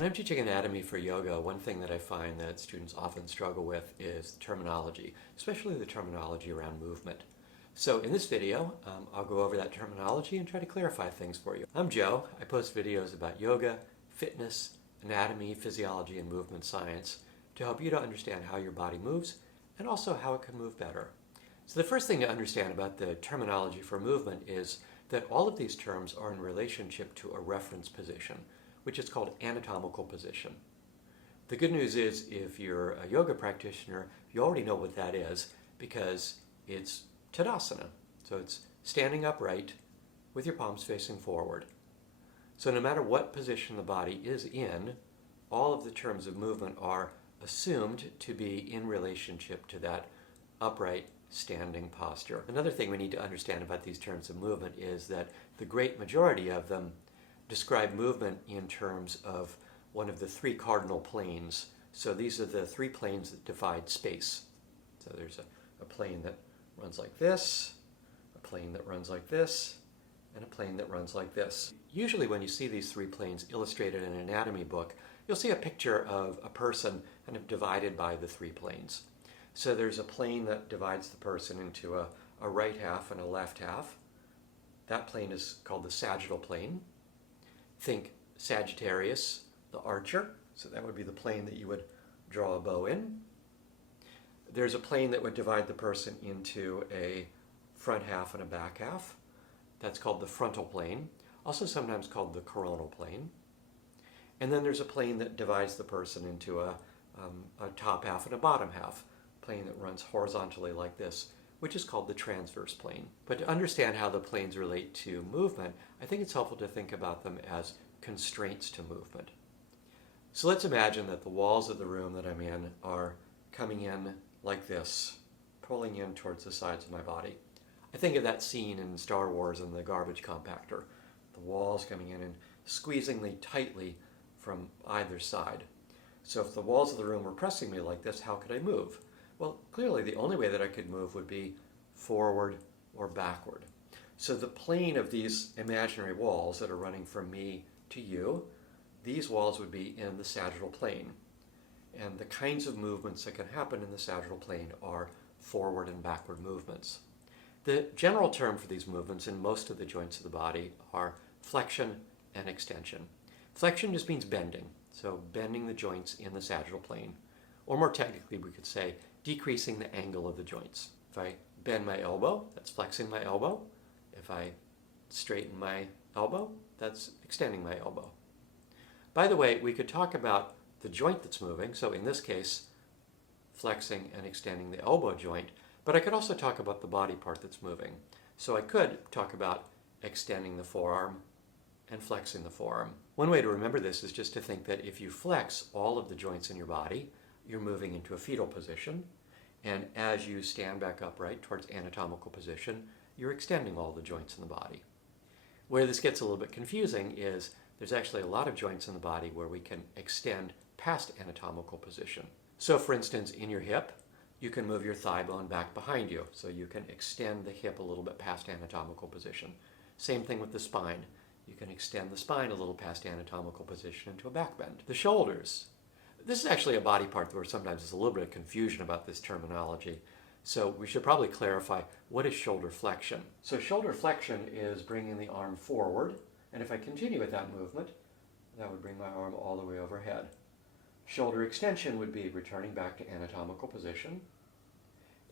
When I'm teaching anatomy for yoga, one thing that I find that students often struggle with is terminology, especially the terminology around movement. So in this video, I'll go over that terminology and try to clarify things for you. I'm Joe. I post videos about yoga, fitness, anatomy, physiology, and movement science to help you to understand how your body moves and also how it can move better. So the first thing to understand about the terminology for movement is that all of these terms are in relationship to a reference position, which is called anatomical position. The good news is if you're a yoga practitioner, you already know what that is because it's Tadasana. So it's standing upright with your palms facing forward. So no matter what position the body is in, all of the terms of movement are assumed to be in relationship to that upright standing posture. Another thing we need to understand about these terms of movement is that the great majority of them describe movement in terms of one of the three cardinal planes. So these are the three planes that divide space. So there's a plane that runs like this, a plane that runs like this, and a plane that runs like this. Usually when you see these three planes illustrated in an anatomy book, you'll see a picture of a person kind of divided by the three planes. So there's a plane that divides the person into a right half and a left half. That plane is called the sagittal plane. Think Sagittarius, the archer. So that would be the plane that you would draw a bow in. There's a plane that would divide the person into a front half and a back half. That's called the frontal plane, also sometimes called the coronal plane. And then there's a plane that divides the person into a top half and a bottom half, a plane that runs horizontally like this, which is called the transverse plane. But to understand how the planes relate to movement, I think it's helpful to think about them as constraints to movement. So let's imagine that the walls of the room that I'm in are coming in like this, pulling in towards the sides of my body. I think of that scene in Star Wars in the garbage compactor. The walls coming in and squeezing me tightly from either side. So if the walls of the room were pressing me like this, how could I move? Well, clearly the only way that I could move would be forward or backward. So the plane of these imaginary walls that are running from me to you, these walls would be in the sagittal plane. And the kinds of movements that can happen in the sagittal plane are forward and backward movements. The general term for these movements in most of the joints of the body are flexion and extension. Flexion just means bending, so bending the joints in the sagittal plane. Or more technically, we could say decreasing the angle of the joints. If I bend my elbow, that's flexing my elbow. If I straighten my elbow, that's extending my elbow. By the way, we could talk about the joint that's moving, so in this case, flexing and extending the elbow joint, but I could also talk about the body part that's moving. So I could talk about extending the forearm and flexing the forearm. One way to remember this is just to think that if you flex all of the joints in your body, you're moving into a fetal position, and as you stand back upright towards anatomical position, you're extending all the joints in the body. Where this gets a little bit confusing is there's actually a lot of joints in the body where we can extend past anatomical position. So for instance, in your hip, you can move your thigh bone back behind you, so you can extend the hip a little bit past anatomical position. Same thing with the spine. You can extend the spine a little past anatomical position into a back bend. The shoulders. This is actually a body part where sometimes there's a little bit of confusion about this terminology. So we should probably clarify, what is shoulder flexion? So shoulder flexion is bringing the arm forward, and if I continue with that movement, that would bring my arm all the way overhead. Shoulder extension would be returning back to anatomical position,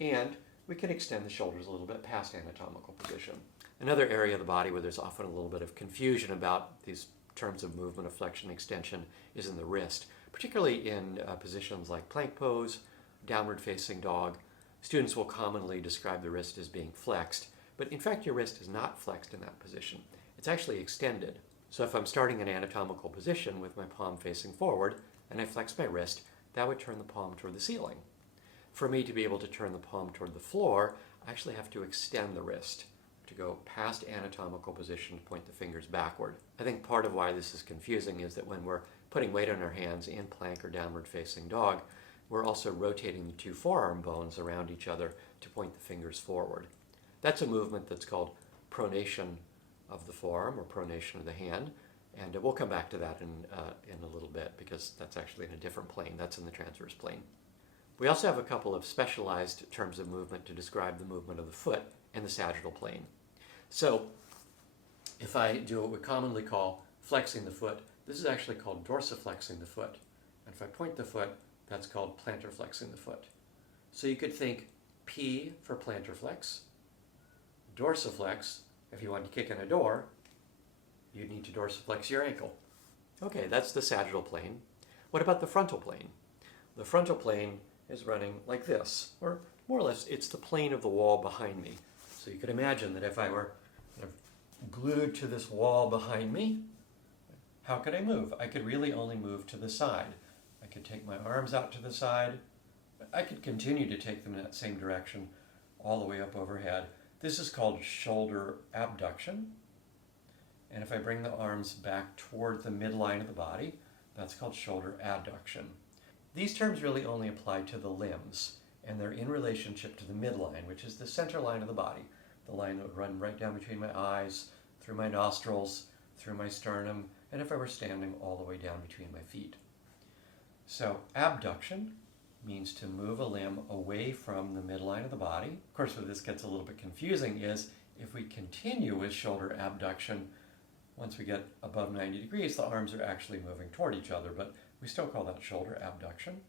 and we can extend the shoulders a little bit past anatomical position. Another area of the body where there's often a little bit of confusion about these terms of movement of flexion and extension is in the wrist, particularly in positions like plank pose, downward facing dog. Students will commonly describe the wrist as being flexed, but in fact your wrist is not flexed in that position. It's actually extended. So if I'm starting an anatomical position with my palm facing forward and I flex my wrist, that would turn the palm toward the ceiling. For me to be able to turn the palm toward the floor, I actually have to extend the wrist to go past anatomical position to point the fingers backward. I think part of why this is confusing is that when we're putting weight on our hands in plank or downward facing dog, we're also rotating the two forearm bones around each other to point the fingers forward. That's a movement that's called pronation of the forearm or pronation of the hand, and we'll come back to that in a little bit, notice that's actually in a different plane. That's in the transverse plane. We also have a couple of specialized terms of movement to describe the movement of the foot in the sagittal plane. So if I do what we commonly call flexing the foot, this is actually called dorsiflexing the foot. And if I point the foot, that's called plantarflexing the foot. So you could think P for plantarflex, dorsiflex. If you want to kick in a door, you need to dorsiflex your ankle. Okay, that's the sagittal plane. What about the frontal plane? The frontal plane is running like this, or more or less it's the plane of the wall behind me. So you could imagine that if I were kind of glued to this wall behind me, how could I move? I could really only move to the side. I could take my arms out to the side. I could continue to take them in that same direction all the way up overhead. This is called shoulder abduction. And if I bring the arms back toward the midline of the body, that's called shoulder adduction. These terms really only apply to the limbs, and they're in relationship to the midline, which is the center line of the body, the line that would run right down between my eyes, through my nostrils, through my sternum, and if I were standing all the way down between my feet. So abduction means to move a limb away from the midline of the body. Of course, where this gets a little bit confusing is if we continue with shoulder abduction, once we get above 90 degrees, the arms are actually moving toward each other, but we still call that shoulder abduction.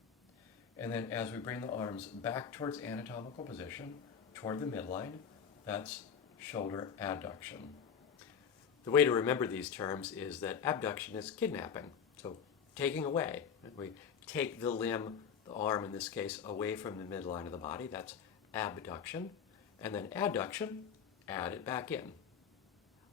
And then as we bring the arms back towards anatomical position, toward the midline, that's shoulder adduction. The way to remember these terms is that abduction is kidnapping, so taking away. We take the limb, the arm in this case, away from the midline of the body, that's abduction. And then adduction, add it back in.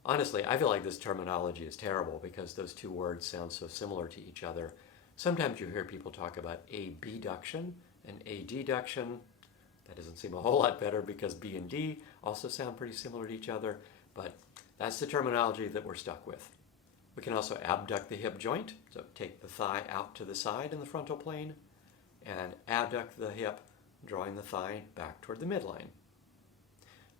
Honestly, I feel like this terminology is terrible because those two words sound so similar to each other. Sometimes you hear people talk about abduction and adduction. That doesn't seem a whole lot better because B and D also sound pretty similar to each other, but that's the terminology that we're stuck with. We can also abduct the hip joint, so take the thigh out to the side in the frontal plane, and adduct the hip, drawing the thigh back toward the midline.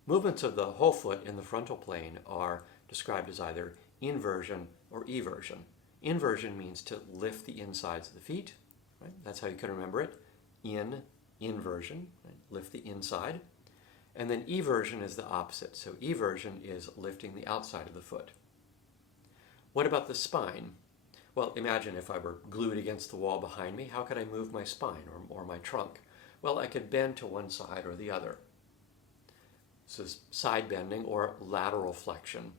Movements of the whole foot in the frontal plane are described as either inversion or eversion. Inversion means to lift the insides of the feet. Right? That's how you can remember it. Inversion, right? Lift the inside. And then eversion is the opposite. So eversion is lifting the outside of the foot. What about the spine? Well, imagine if I were glued against the wall behind me, how could I move my spine or my trunk? Well, I could bend to one side or the other. This is side bending or lateral flexion.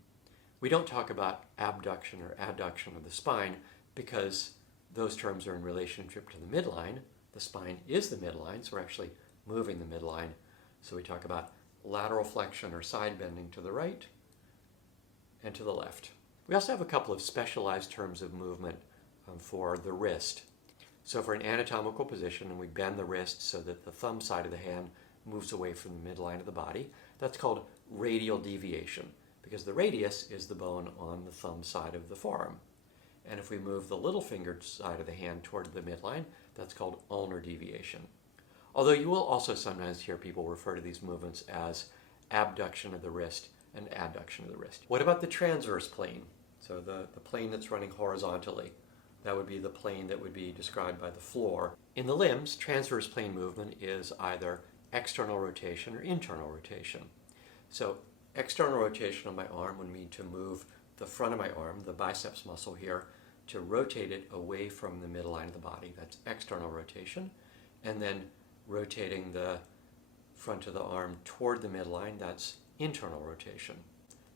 We don't talk about abduction or adduction of the spine because those terms are in relationship to the midline. The spine is the midline, so we're actually moving the midline. So we talk about lateral flexion or side bending to the right and to the left. We also have a couple of specialized terms of movement for the wrist. So for an anatomical position, and we bend the wrist so that the thumb side of the hand moves away from the midline of the body, that's called radial deviation, because the radius is the bone on the thumb side of the forearm. And if we move the little finger side of the hand toward the midline, that's called ulnar deviation. Although you will also sometimes hear people refer to these movements as abduction of the wrist and adduction of the wrist. What about the transverse plane? So the plane that's running horizontally. That would be the plane that would be described by the floor. In the limbs, transverse plane movement is either external rotation or internal rotation. So external rotation of my arm would mean to move the front of my arm, the biceps muscle here, to rotate it away from the midline of the body. That's external rotation. And then rotating the front of the arm toward the midline, that's internal rotation.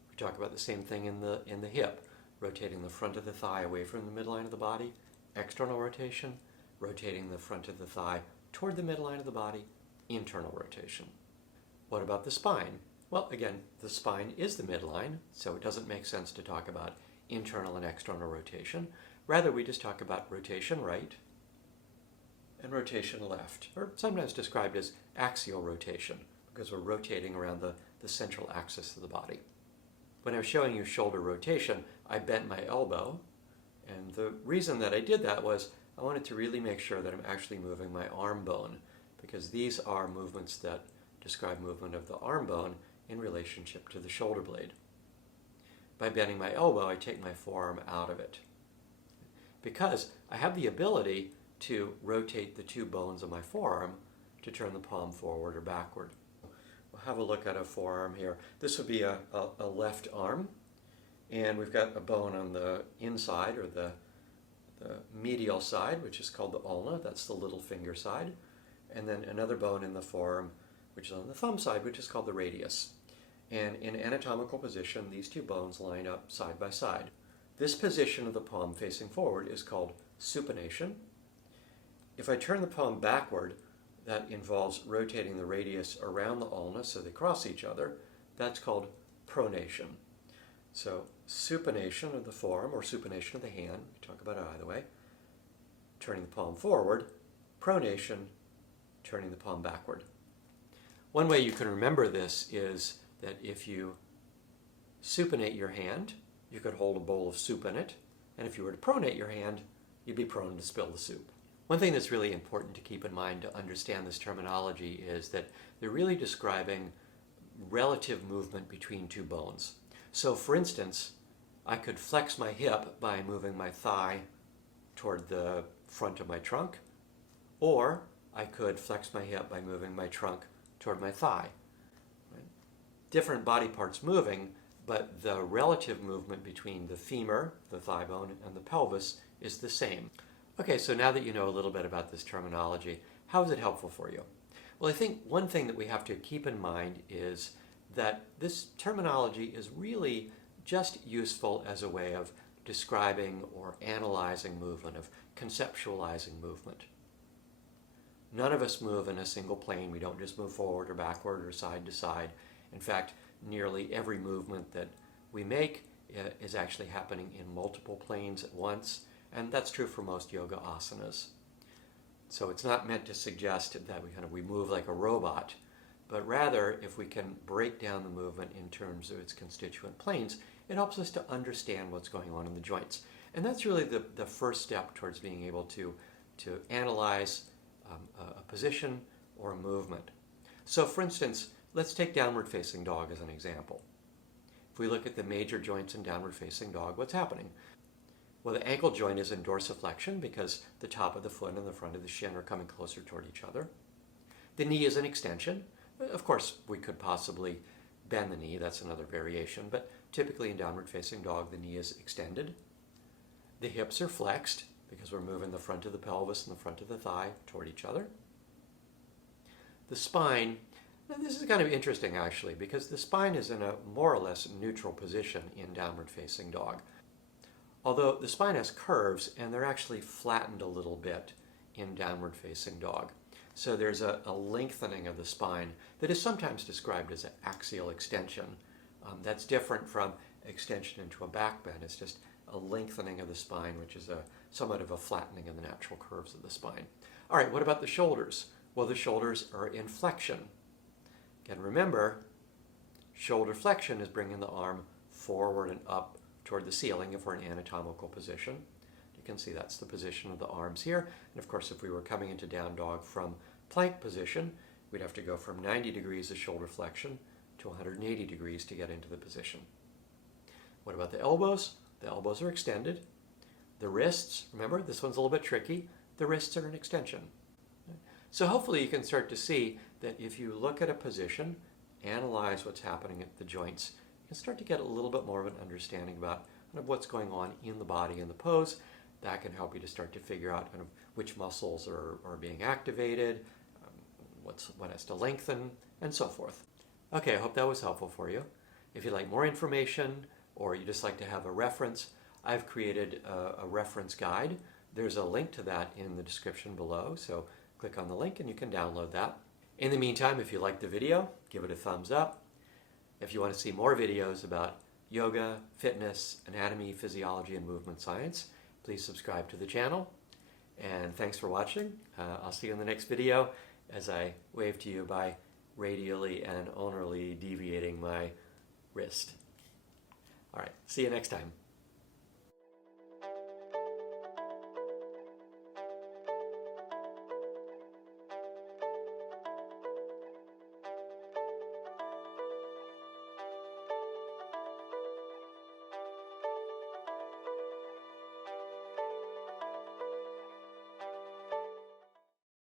We talk about the same thing in the hip, rotating the front of the thigh away from the midline of the body, external rotation, rotating the front of the thigh toward the midline of the body, internal rotation. What about the spine? Well, again, the spine is the midline, so it doesn't make sense to talk about internal and external rotation. Rather, we just talk about rotation right and rotation left, or sometimes described as axial rotation, because we're rotating around the central axis of the body. When I was showing you shoulder rotation, I bent my elbow, and the reason that I did that was I wanted to really make sure that I'm actually moving my arm bone, because these are movements that describe movement of the arm bone in relationship to the shoulder blade. By bending my elbow, I take my forearm out of it. because I have the ability to rotate the two bones of my forearm to turn the palm forward or backward. We'll have a look at a forearm here. This would be a left arm, and we've got a bone on the inside, or the medial side, which is called the ulna. That's the little finger side. And then another bone in the forearm, which is on the thumb side, which is called the radius. And in anatomical position, these two bones line up side by side. This position of the palm facing forward is called supination. If I turn the palm backward, that involves rotating the radius around the ulna so they cross each other. That's called pronation. So supination of the forearm, or supination of the hand, we talk about it either way, turning the palm forward, pronation, turning the palm backward. One way you can remember this is that if you supinate your hand, you could hold a bowl of soup in it, and if you were to pronate your hand, you'd be prone to spill the soup. One thing that's really important to keep in mind to understand this terminology is that they're really describing relative movement between two bones. So for instance, I could flex my hip by moving my thigh toward the front of my trunk, or I could flex my hip by moving my trunk toward my thigh. Right? Different body parts moving, but the relative movement between the femur, the thigh bone, and the pelvis is the same. Okay, so now that you know a little bit about this terminology, how is it helpful for you? Well, I think one thing that we have to keep in mind is that this terminology is really just useful as a way of describing or analyzing movement, of conceptualizing movement. None of us move in a single plane. We don't just move forward or backward or side to side. In fact, nearly every movement that we make is actually happening in multiple planes at once, and that's true for most yoga asanas. So it's not meant to suggest that we move like a robot, but rather if we can break down the movement in terms of its constituent planes, it helps us to understand what's going on in the joints. And that's really the first step towards being able to analyze a position or a movement. So for instance, let's take downward facing dog as an example. If we look at the major joints in downward facing dog, what's happening? Well, the ankle joint is in dorsiflexion because the top of the foot and the front of the shin are coming closer toward each other. The knee is in extension. Of course, we could possibly bend the knee, that's another variation, but typically in downward facing dog, the knee is extended. The hips are flexed because we're moving the front of the pelvis and the front of the thigh toward each other. The spine, now this is kind of interesting actually, because the spine is in a more or less neutral position in downward facing dog. Although the spine has curves and they're actually flattened a little bit in downward facing dog. So there's a lengthening of the spine that is sometimes described as an axial extension. That's different from extension into a back bend. It's just a lengthening of the spine, which is somewhat of a flattening of the natural curves of the spine. All right, what about the shoulders? Well, the shoulders are in flexion. Again, remember, shoulder flexion is bringing the arm forward and up toward the ceiling if we're in anatomical position. You can see that's the position of the arms here. And of course, if we were coming into down dog from plank position, we'd have to go from 90 degrees of shoulder flexion to 180 degrees to get into the position. What about the elbows? The elbows are extended. The wrists, remember, this one's a little bit tricky. The wrists are an extension. So hopefully you can start to see that if you look at a position, analyze what's happening at the joints, you can start to get a little bit more of an understanding about kind of what's going on in the body in the pose. That can help you to start to figure out kind of which muscles are being activated, what has to lengthen, and so forth. Okay, I hope that was helpful for you. If you'd like more information or you just like to have a reference, I've created a reference guide. There's a link to that in the description below, so click on the link and you can download that. In the meantime, if you liked the video, give it a thumbs up. If you want to see more videos about yoga, fitness, anatomy, physiology, and movement science, please subscribe to the channel. And thanks for watching. I'll see you in the next video as I wave to you by radially and ulnarly deviating my wrist. All right, see you next time.